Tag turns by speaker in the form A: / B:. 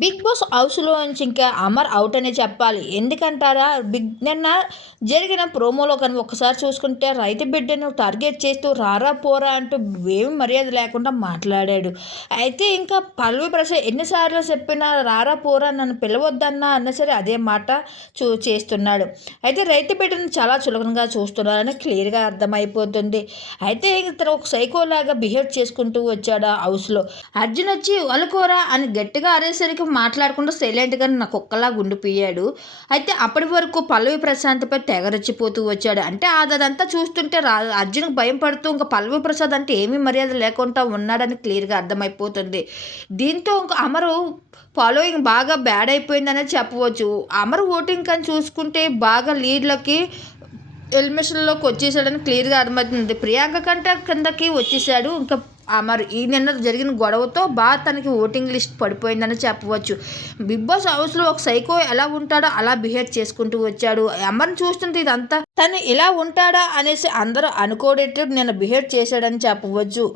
A: Big boss హౌస్లో నుంచి ఇంకా అమర్ అవుట్ అనే చెప్పాలి. ఎందుకంటారా? బిగ్ నిన్న జరిగిన ప్రోమోలో కానీ ఒకసారి చూసుకుంటే రైతు బిడ్డను టార్గెట్ చేస్తూ రారా పోరా అంటూ ఏమి మర్యాద లేకుండా మాట్లాడాడు. అయితే ఇంకా పల్లవి ప్రసాద్ ఎన్నిసార్లు చెప్పినా రారా పోరా నన్ను పిలవద్దన్నా అన్నా సరే అదే మాట చూ చేస్తున్నాడు. అయితే రైతు బిడ్డను చాలా చులకనగా చూస్తున్నారని క్లియర్గా అర్థమైపోతుంది. అయితే ఇతను ఒక సైకోలాగా బిహేవ్ చేసుకుంటూ వచ్చాడు ఆ హౌస్లో. అర్జున్ వచ్చి వలుకోరా అని గట్టిగా అరేసరికి మాట్లాడకుండా సైలెంట్గా నా కుక్కలా గుండిపోయాడు అయితే అప్పటి వరకు పల్లవి ప్రశాంత్పై తెగరచ్చిపోతూ వచ్చాడు. అంటే అదంతా చూస్తుంటే రా అర్జున్కి భయం పడుతూ ఇంకా పల్లవి ప్రసాద్ అంటే ఏమీ మర్యాద లేకుండా ఉన్నాడని క్లియర్గా అర్థమైపోతుంది. దీంతో ఇంకా అమరు ఫాలోయింగ్ బాగా బ్యాడ్ అయిపోయిందనే చెప్పవచ్చు. అమరు ఓటింగ్ కానీ చూసుకుంటే బాగా లీడ్లకి ఎలిమినేషన్లోకి వచ్చేసాడని క్లియర్గా అర్థమవుతుంది. ప్రియాంక కంటే కిందకి వచ్చేసాడు. ఇంకా మరి ఈ నిన్న జరిగిన గొడవతో బాగా తనకి ఓటింగ్ లిస్ట్ పడిపోయిందని చెప్పవచ్చు. బిగ్ బాస్ హౌస్లో ఒక సైకో ఎలా ఉంటాడో అలా బిహేవ్ చేసుకుంటూ వచ్చాడు. అమర్ని చూస్తుంటే ఇదంతా తను ఇలా ఉంటాడా అనేసి అందరూ అనుకోడేటట్టు నేను బిహేవ్ చేశాడని చెప్పవచ్చు.